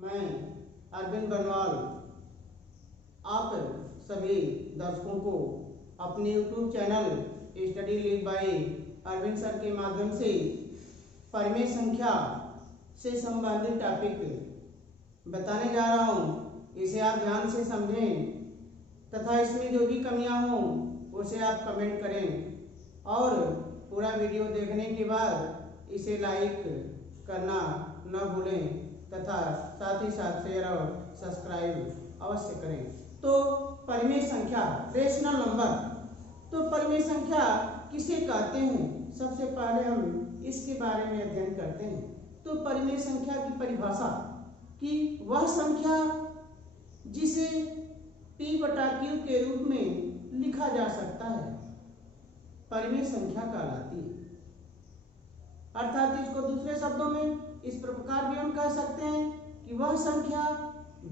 मैं अरविंद बनवाल आप सभी दर्शकों को अपने YouTube channel study lead by Arvind sir के माध्यम से परिमेय संख्या से संबंधित टॉपिक बताने जा रहा हूँ। इसे आप ध्यान से समझें तथा इसमें जो भी कमियां हों उसे आप कमेंट करें और पूरा वीडियो देखने के बाद इसे लाइक करना न भूलें तथा साथ ही साथ शेयर और सब्सक्राइब अवश्य करें। तो परिमेय संख्या रेशनल नंबर, तो परिमेय संख्या किसे कहते हैं, सबसे पहले हम इसके बारे में अध्ययन करते हैं। तो परिमेय संख्या की परिभाषा कि वह संख्या जिसे p/q के रूप में लिखा जा सकता है परिमेय संख्या कहलाती है। अर्थात इसको दूसरे शब्दों में इस प्रकार भी हम कह सकते हैं कि वह संख्या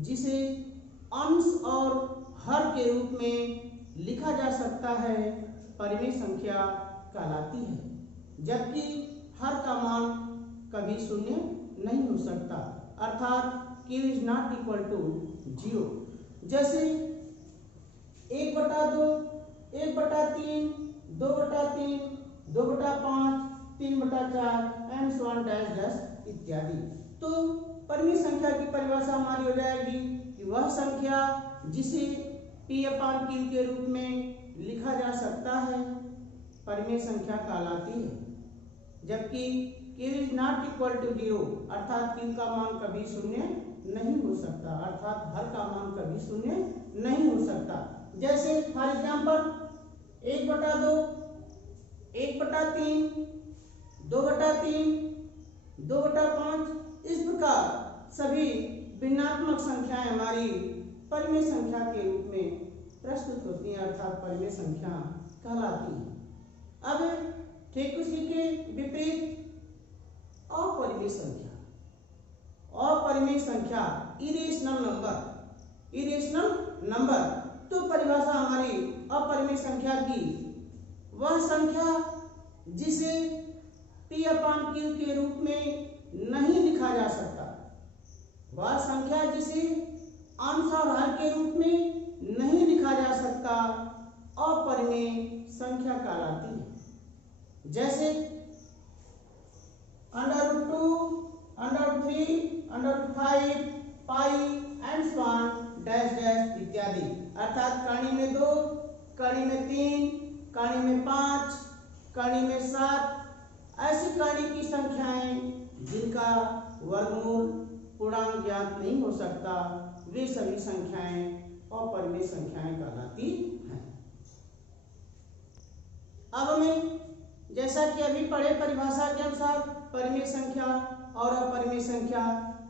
जिसे अंश और हर के रूप में लिखा जा सकता है परिमेय संख्या कहलाती है, जबकि हर का मान कभी शून्य नहीं हो सकता, अर्थात q is not equal to 0। जैसे 1/2, 1/3, 2/3, 2/5, 3/4 and so on dash dash इत्यादि। तो परिमेय संख्या की परिभाषा हमारी हो जाएगी कि वह संख्या जिसे p/q के रूप में लिखा जा सकता है परिमेय संख्या कहलाती है, जबकि q is not equal to 0 अर्थात q का मान कभी शून्य नहीं हो सकता, अर्थात हर का मान कभी शून्य नहीं हो सकता। जैसे फॉर एग्जाम्पल 1/2, 1/3, 2/3, 2/5 इस प्रकार सभी भिन्नात्मक संख्याएं हमारी परिमेय संख्या के रूप में प्रस्तुत होती हैं, अर्थात परिमेय संख्या कहलाती है। अब ठीक उसी के विपरीत अपरिमेय संख्या, अपरिमेय संख्या इरेशनल नंबर, इरेशनल नंबर। तो परिभाषा हमारी अपरिमेय संख्या की वह संख्या जिसे p/q के रूप में नहीं लिखा जा सकता, वह संख्या जिसे अंश और हर के रूप में नहीं लिखा जा सकता अपरिमेय संख्या कहलाती है। जैसे √2, √3, √5, pi and so on dash dash इत्यादि। अर्थात कड़ी में 2, कड़ी में 3, कड़ी में 5, कड़ी में 7 ऐसी कड़ी की संख्याएं जिनका वर्गमूल पूर्णांक ज्ञात नहीं हो सकता, वे सभी संख्याएं अपरिमेय संख्याएं कहलाती हैं। अब हमें जैसा कि अभी पढ़े परिभाषा के अनुसार परिमेय संख्या और अपरिमेय संख्या,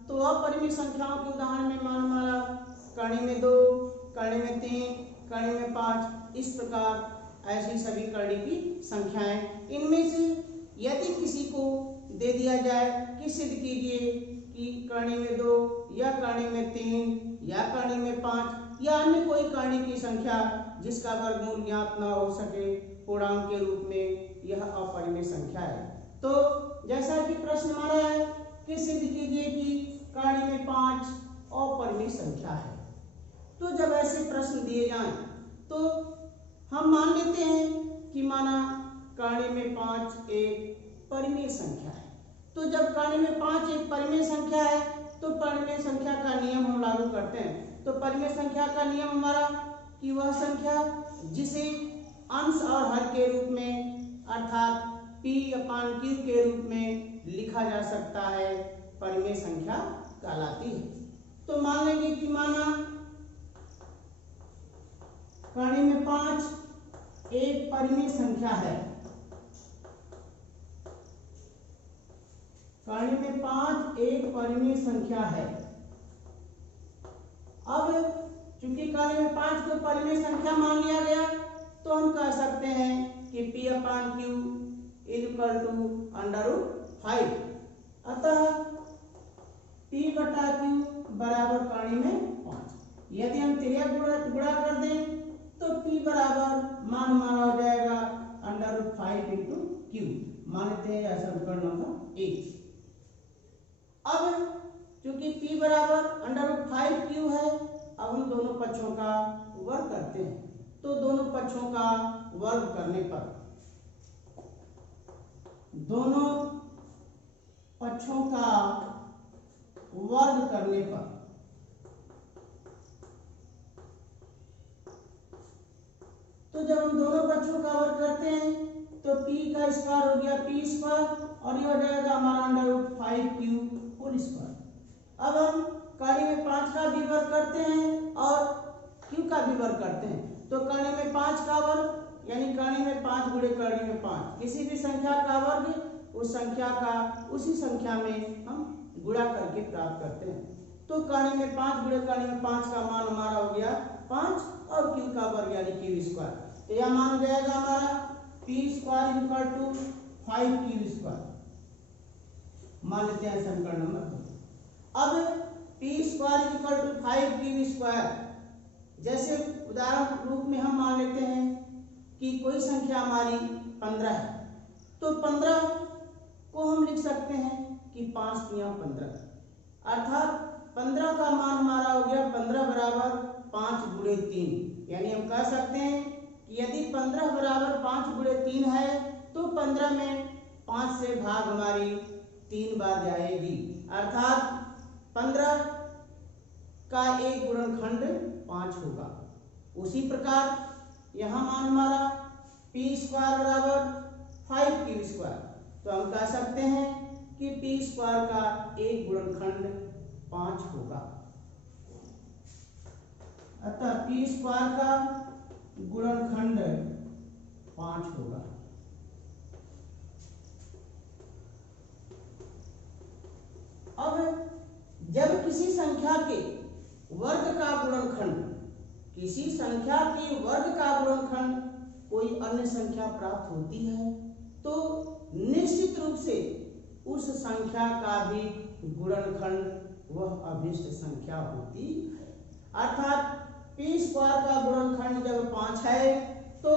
तो अपरिमेय संख्याओं के उदाहरण में मान हमारा कड़ी में 2, कड़ी में 3, कड़ी में 5 इस प्रकार ऐसी सभी कड़ी की संख्याएं। इनमें से यदि किसी को दे दिया जाए कि सिद्ध कीजिए कि कड़ी में 2 या कड़ी में 3 या कड़ी में 5 या अन्य कोई कड़ी की संख्या जिसका वर्गमूल ज्ञात न हो सके पूर्णांक के रूप में, यह अपरिमेय संख्या है। तो जैसा कि प्रश्न हमारा है कि सिद्ध कीजिए कि कड़ी में 5 अपरिमेय संख्या है। तो जब ऐसे प्रश्न दिए जाएं तो हम मान लेते हैं कि माना कड़ी में 5 एक परिमेय संख्या है। तो जब कड़ी में 5 एक परिमेय संख्या है तो परिमेय संख्या का नियम हम लागू करते हैं। तो परिमेय संख्या का नियम हमारा कि वह संख्या जिसे अंश और हर के रूप में अर्थात p/q के रूप में लिखा जा सकता है परिमेय संख्या कहलाती है। तो मान लेंगे कि माना कड़ी में 5 एक परिमेय संख्या है, कड़ी में 5 एक परिमेय संख्या है। अब चूंकि कड़ी में 5 को परिमेय संख्या मान लिया गया तो हम कह सकते हैं कि p/q इज इक्वल टू √5। अतः p/q बराबर कड़ी में 5। यदि हम तिर्यक गुणा कर दें तो p बराबर मान हमारा हो जाएगा √5 × q। मानते हैं समीकरण नंबर 1। अब क्योंकि p बराबर √5q है। अब हम दोनों पक्षों का वर्ग करते हैं, तो दोनों पक्षों का वर्ग करने पर, दोनों पक्षों का वर्ग करने पर तो जब हम दोनों पक्षों का वर्ग करते हैं तो p का स्क्वायर हो गया p स्क्वायर और ये हो जाएगा हमारा √5q होल स्क्वायर। अब हम कड़ी में 5 का भी वर्ग करते हैं और q का भी वर्ग करते हैं, तो कड़ी में 5 का वर्ग यानी कड़ी में 5 गुणे कड़ी में 5, किसी भी संख्या का वर्ग उस संख्या का उसी संख्या में हम गुणा करके प्राप्त करते हैं। तो कड़ी में 5 गुणे कड़ी में 5 का मान हमारा हो गया 5 और q का वर्ग यानी q स्क्वायर। तो यह मान हो जाएगा हमारा p square equal to 5q square. मान लेते हैं समीकरण नंबर 2। अब p square equal to 5q square, जैसे उदाहरण रूप में हम मान लेते हैं कि कोई संख्या हमारी 15 है, तो 15 को हम लिख सकते हैं कि 5 तिया 15, अर्थात 15 का मान हमारा हो गया 15 बराबर 5 गुणे 3। यानी हम कह सकते हैं कि यदि 15 बराबर 5 गुणे 3 है तो 15 में 5 से भाग हमारी 3 बार जाएगी, अर्थात 15 का एक गुणनखंड 5 होगा। उसी प्रकार यहाँ मान हमारा p स्क्वायर बराबर 5q स्क्वायर, तो हम कह सकते हैं कि p स्क्वायर का एक गुणनखंड 5 होगा, अतः p स्क्वायर का गुणनखंड 5 होगा। अब जब किसी संख्या के वर्ग का गुणनखंड, किसी संख्या के वर्ग का गुणनखंड कोई अन्य संख्या प्राप्त होती है तो निश्चित रूप से उस संख्या का भी गुणनखंड वह अभिष्ट संख्या होती है। अर्थात p स्क्वायर का गुणनखंड जब 5 है तो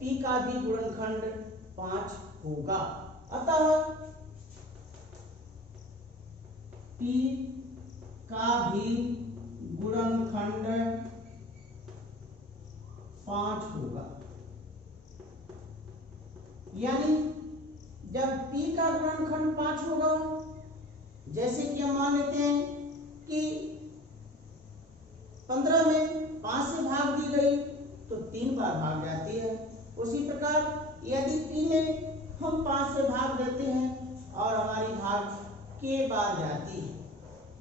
p का भी गुणनखंड 5 होगा, अतः p का भी गुणनखंड 5 होगा। यानी जब p का गुणनखंड 5 होगा, जैसे कि हम मान लेते हैं कि 15 में 5 से भाग दी गई तो 3 बार भाग जाती है। उसी प्रकार यदि p में हम 5 से भाग देते हैं और हमारी भाग k बार जाती है,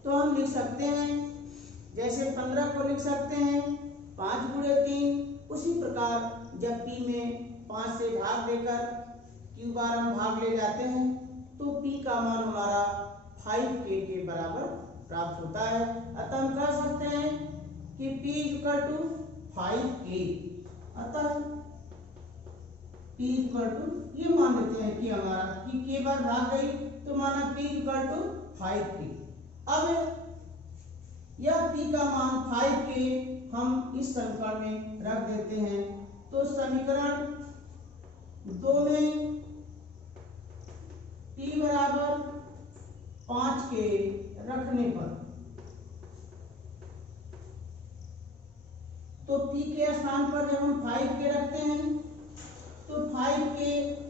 तो हम लिख सकते हैं, जैसे 15 को लिख सकते हैं 5 गुणे 3, उसी प्रकार जब p में 5 से भाग देकर q बार हम भाग ले जाते हैं तो p का मान हमारा 5k के बराबर प्राप्त होता है। अतः हम कह सकते हैं कि p इक्वल टू 5k, अतः p इक्वल टू, ये मान लेते हैं कि हमारा कि k बार भाग गई तो माना p इक्वल टू 5k। अब यह p का मान 5k हम इस समीकरण में रख देते हैं, तो समीकरण 2 में p बराबर 5k रखने पर, तो p के स्थान पर जब हम 5k रखते हैं तो 5k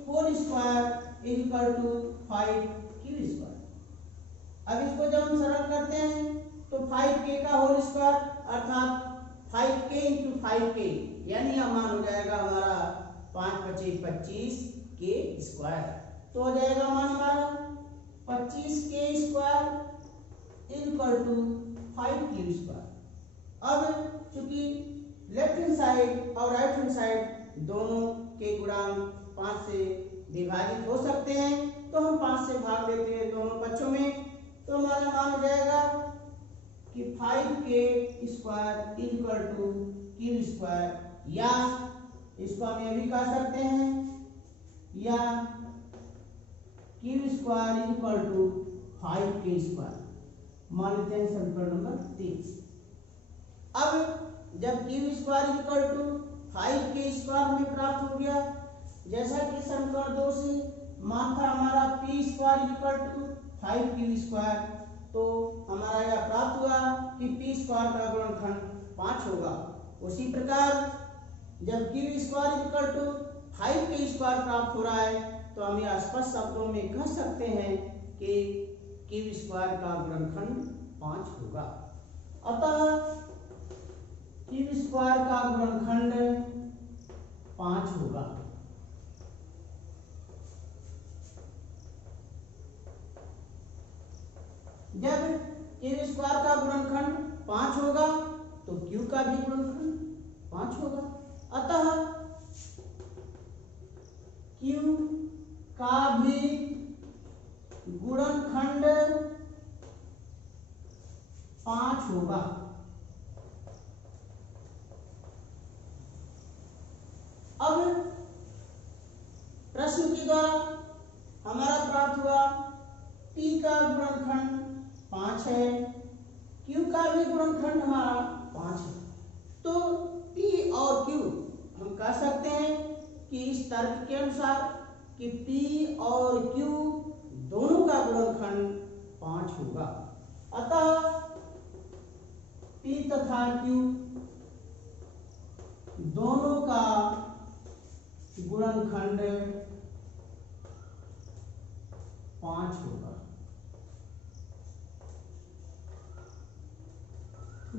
whole square equal to 5q square. अब इसको जब हम सरल करते हैं तो 5k का होल स्क्वायर अर्थात 5k इंटू 5k, यानी यह मान हो जाएगा हमारा 5 × 5 = 25 k स्क्वायर। तो हो जाएगा मान हमारा 25k square equal to 5q square. अब चूंकि लेफ्ट हैंड साइड और राइट हैंड साइड दोनों के गुणांक 5 से विभाजित हो सकते हैं, तो हम 5 से भाग देते हैं दोनों पक्षों में, तो हमारा मान हो जाएगा कि 5k square equal to q square, या इसको हम ये भी कह सकते हैं या q square equal to 5k square. मान लेते हैं समीकरण नंबर 3। अब जब q square equal to 5k square हमें प्राप्त हो गया, जैसा कि समीकरण 2 से मान था हमारा p square equal to 5q square, तो हमारा होगा। उसी प्रकार जब क्यू स्क्वायर इक्वल टू 5 के स्क्वायर प्राप्त हो रहा है तो हम यह स्पष्ट शब्दों में कह सकते हैं कि क्यू स्क्वायर का गुणनखंड 5 होगा। अतः क्यू स्क्वायर का गुणनखंड 5 होगा। जब क्यू स्क्वायर का गुणनखंड 5 होगा तो क्यू का भी गुणनखंड 5 होगा। अतः क्यू का भी गुणनखंड 5 होगा। अब प्रश्न के द्वारा हमारा प्राप्त हुआ P का गुणनखंड 5 है, Q का भी गुणनखंड हमारा 5 है। तो P और Q हम कह सकते हैं कि इस तर्क के अनुसार कि P और Q दोनों का गुणनखंड 5 होगा। अतः P तथा Q दोनों का गुणनखंड 5 होगा।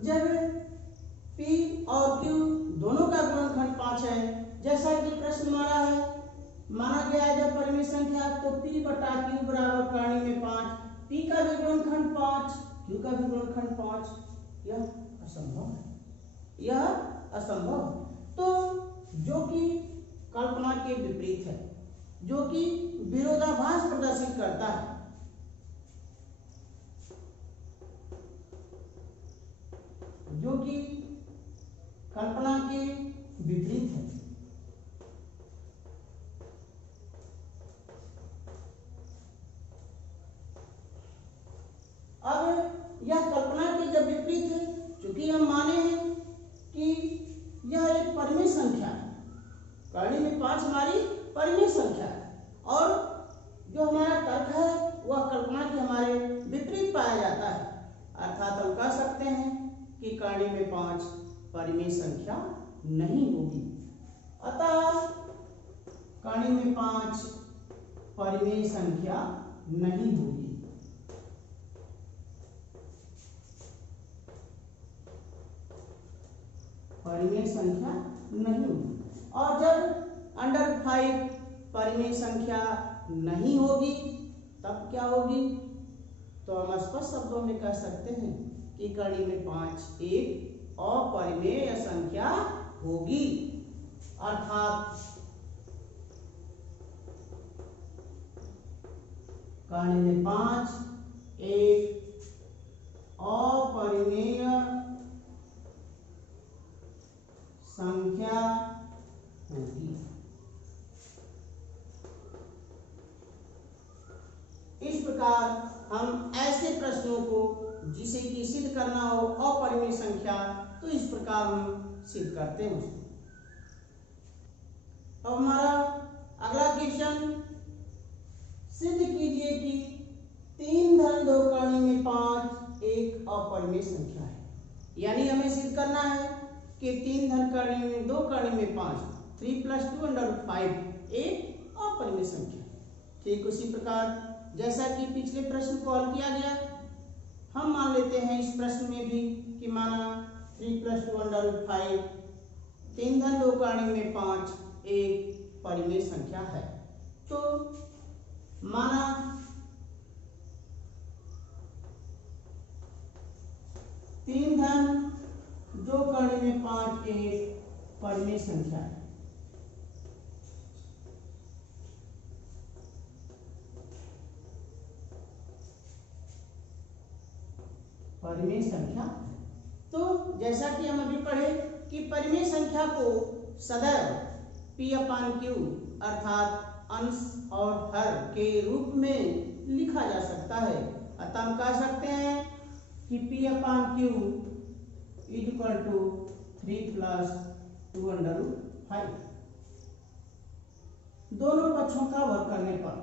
जब P और Q दोनों का गुणनखंड 5 है, जैसा कि प्रश्न माना है, माना गया है जब परिमेय संख्या तो P बटा Q बराबर कर्ण में 5, P का भी गुणनखंड 5, Q का भी गुणनखंड 5, यह असंभव है, यह असंभव है। तो जो कि कल्पना के विपरीत है, जो कि विरोधाभास प्रदर्शित करता है, जो कि कल्पना के विपरीत है। अब यह कल्पना के जब विपरीत है, चूंकि हम माने हैं कि यह एक परिमेय संख्या है, कर्ण में 5 हमारी परिमेय संख्या है, और जो हमारा तर्क है वह कल्पना के हमारे विपरीत पाया जाता है। अर्थात हम कह सकते हैं कि कर्ण में 5 परिमेय संख्या नहीं होगी। अतः कर्ण में 5 परिमेय संख्या नहीं होगी। परिमेय संख्या नहीं होगी। और जब अंडर 5 परिमेय संख्या नहीं होगी तब क्या होगी? तो हम स्पष्ट शब्दों में कह सकते हैं कि कर्ण में 5 एक अपरिमेय संख्या होगी। अर्थात कर्ण में 5 एक अपरिमेय संख्या होगी। इस प्रकार हम ऐसे प्रश्नों को जिसे कि सिद्ध करना हो अपरिमेय संख्या, तो इस प्रकार हम सिद्ध करते हैं उसको। अब हमारा अगला क्वेश्चन, सिद्ध कीजिए कि 3 धन 2 कर्ण में 5 एक अपरिमेय संख्या है। यानी हमें सिद्ध करना है कि 3 धन कर्ण में 2 कर्ण में 5, 3 + 2 √ 5 एक अपरिमेय संख्या। ठीक उसी प्रकार जैसा कि पिछले प्रश्न को हल किया गया, हम मान लेते हैं इस प्रश्न में भी कि माना 3 + 2 √ 5, 3 धन 2 कर्ण में 5 एक परिमेय संख्या है। तो माना 3 धन 2 कर्ण में 5 एक परिमेय संख्या है। परिमेय संख्या। तो जैसा कि हम अभी पढ़े कि परिमेय संख्या को सदैव P/Q अर्थात अंश और हर के रूप में लिखा जा सकता है। अतः हम कह सकते हैं कि P/Q = 3 + 2 √ 5 दोनों पक्षों का वर्ग करने पर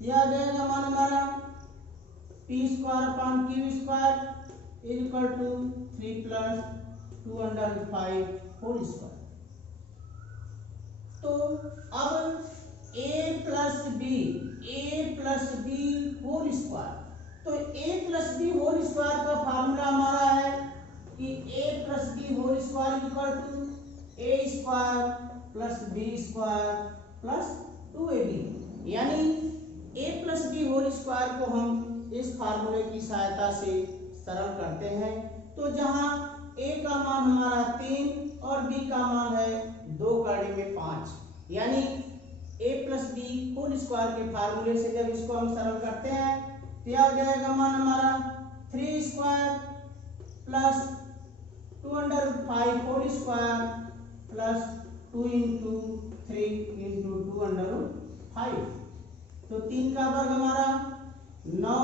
यह आ जाएगा मान हमारा P square upon Q square equal to 3 plus 2/5 whole square. तो अब a plus B whole square, तो a plus B whole square का फार्मूला हमारा है कि a plus B whole square equal to a square plus B square plus 2ab, यानी a plus B whole square को हम इस फार्मूले की सहायता से सरल करते हैं। तो जहां a का मान हमारा 3 और b का मान है 2 कड़ी में 5, यानी a plus B whole square के फार्मूले से जब इसको हम सरल करते हैं तो यह आ जाएगा मान हमारा 3 square plus 2/5 whole square plus 2 into 3 into 2/5, तो 3 का वर्ग हमारा 9।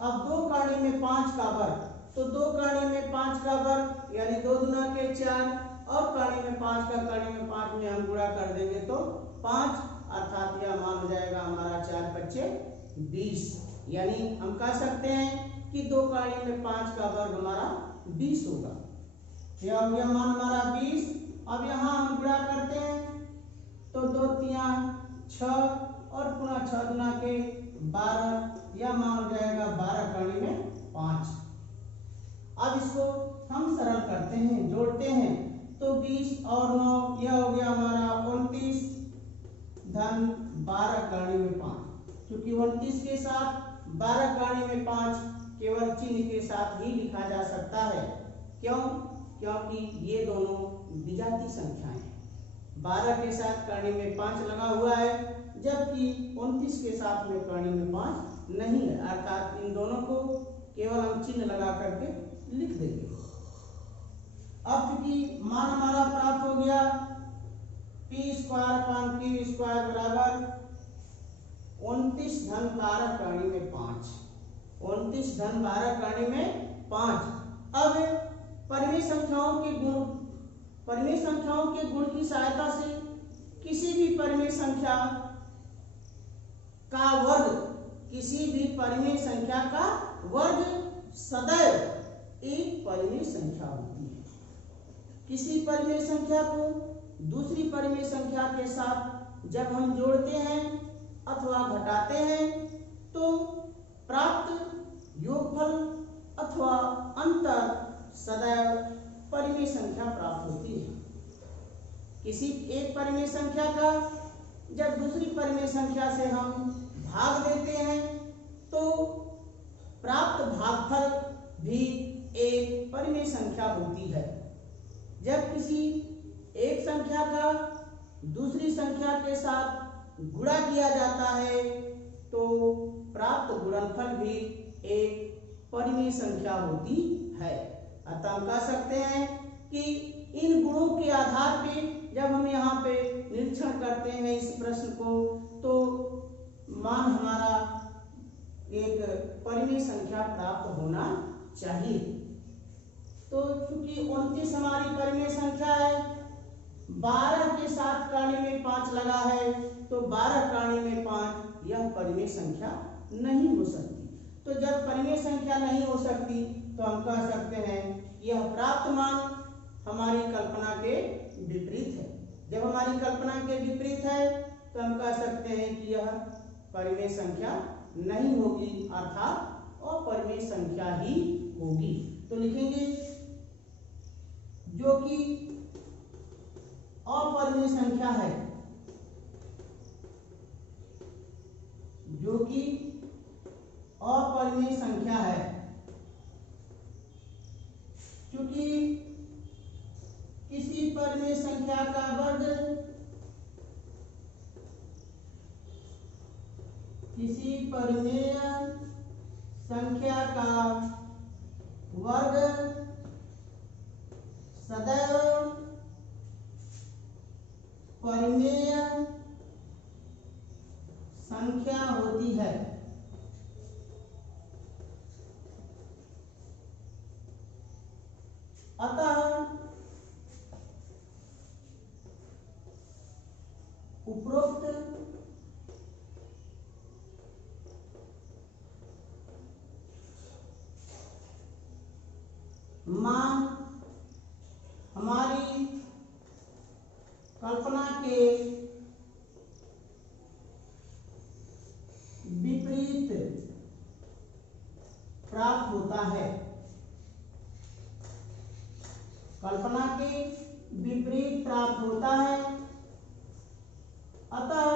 अब 2 कड़ी में 5 का वर्ग, तो 2 कड़ी में 5 का वर्ग यानी 2 दूना के 4 और कड़ी में 5 का कड़ी में 5 में हम गुणा कर देंगे तो 5, अर्थात यह मान हो जाएगा हमारा 4 × 5 = 20, यानी हम कह सकते हैं कि 2 कड़ी में 5 का वर्ग हमारा 20 होगा। यह हो गया मान हमारा 20। अब यहाँ हम गुणा करते हैं तो 2 × 6 और पुनः 6 दूना के 12, यह मान हो जाएगा 12 कड़ी में 5। अब इसको हम सरल करते हैं, जोड़ते हैं, तो 20 और 9 यह हो गया हमारा 29 धन 12 कड़ी में 5, क्योंकि 29 के साथ 12 कड़ी में 5 केवल चिन्ह के साथ ही लिखा जा सकता है। क्यों? क्योंकि ये दोनों विजातीय संख्याएं हैं। 12 के साथ कड़ी में 5 लगा हुआ है, जबकि 29 के साथ में कड़ी में 5 नहीं है, अर्थात इन दोनों को केवल हम चिन्ह लगा करके लिख देंगे। अब चूंकि मान हमारा प्राप्त हो गया P square upon Q square बराबर 29 धन 12 कड़ी में 5, 29 धन 12 कड़ी में 5। अब परिमेय संख्याओं के गुण की सहायता से किसी भी परिमेय संख्या का वर्ग सदैव एक परिमेय संख्या होती है। किसी परिमेय संख्या को दूसरी परिमेय संख्या के साथ जब हम जोड़ते हैं अथवा घटाते हैं तो प्राप्त योगफल अथवा अंतर सदैव परिमेय संख्या प्राप्त होती है। किसी एक परिमेय संख्या का जब दूसरी परिमेय संख्या से हम भाग देते हैं तो प्राप्त भागफल भी एक परिमेय संख्या होती है। जब किसी एक संख्या का दूसरी संख्या के साथ गुणा किया जाता है तो प्राप्त गुणनफल भी एक परिमेय संख्या होती है। अतः हम कह सकते हैं कि इन गुणों के आधार पे जब हम यहाँ पे निरीक्षण करते हैं इस प्रश्न को तो मान हमारा एक परिमेय संख्या प्राप्त होना चाहिए। तो चूंकि 29 हमारी परिमेय संख्या है, 12 के साथ कड़ी में 5 लगा है तो 12 कड़ी में 5 यह परिमेय संख्या नहीं हो सकती। तो जब परिमेय संख्या नहीं हो सकती तो हम कह सकते हैं यह प्राप्त मान हमारी कल्पना के विपरीत है। जब हमारी कल्पना के विपरीत है तो हम कह सकते हैं कि यह परिमेय संख्या नहीं होगी, अर्थात अपरिमेय संख्या ही होगी। तो लिखेंगे जो कि अपरिमेय संख्या है, जो कि अपरिमेय संख्या है, क्योंकि किसी परिमेय संख्या का वर्ग किसी परिमेय संख्या का वर्ग सदैव परिमेय संख्या होती है। अतः उपरोक्त कल्पना के विपरीत प्राप्त होता है। कल्पना के विपरीत प्राप्त होता है, अतः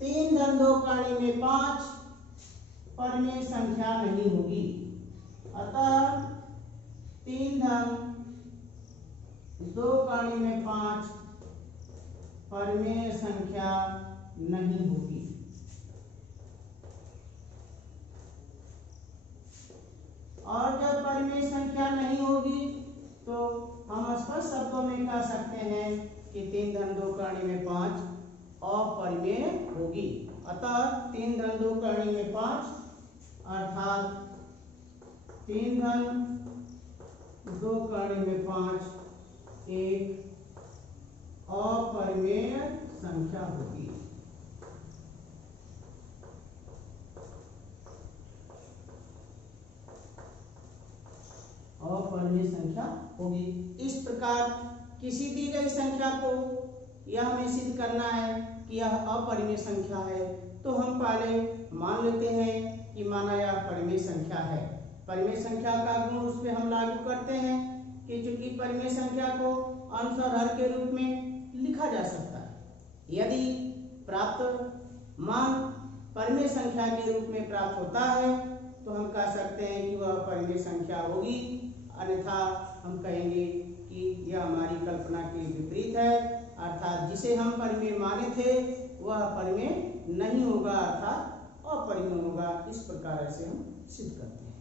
3 धन 2 काणी में 5 परिमेय संख्या नहीं होगी। अतः 3 धन 2 काणी में 5 परिमेय संख्या नहीं होगी। और जब परिमेय संख्या नहीं होगी तो हम स्पष्ट शब्दों में कह सकते हैं कि 3 धन 2 काणी में 5 अपरिमेय होगी। अतः 3 धन 2 काणी में 5 अर्थात 3 धन 2 काणी में 5 एक अपरिमेय संख्या होगी। अपरिमेय संख्या होगी। इस प्रकार किसी दी गई संख्या को यह हमें सिद्ध करना है कि यह अपरिमेय संख्या है, तो हम पहले मान लेते हैं कि माना यह परिमेय संख्या है। परिमेय संख्या का गुण उस पर हम लागू करते हैं कि चूंकि परिमेय संख्या को अंश और हर के रूप में लिखा जा सकता है। यदि प्राप्त मान परिमेय संख्या के रूप में प्राप्त होता है तो हम कह सकते हैं कि वह परिमेय संख्या होगी, अन्यथा हम कहेंगे कि यह हमारी कल्पना के विपरीत है, अर्थात जिसे हम परिमेय माने थे वह परिमेय नहीं होगा, अर्थात अपरिमेय होगा। इस प्रकार से हम सिद्ध करते हैं।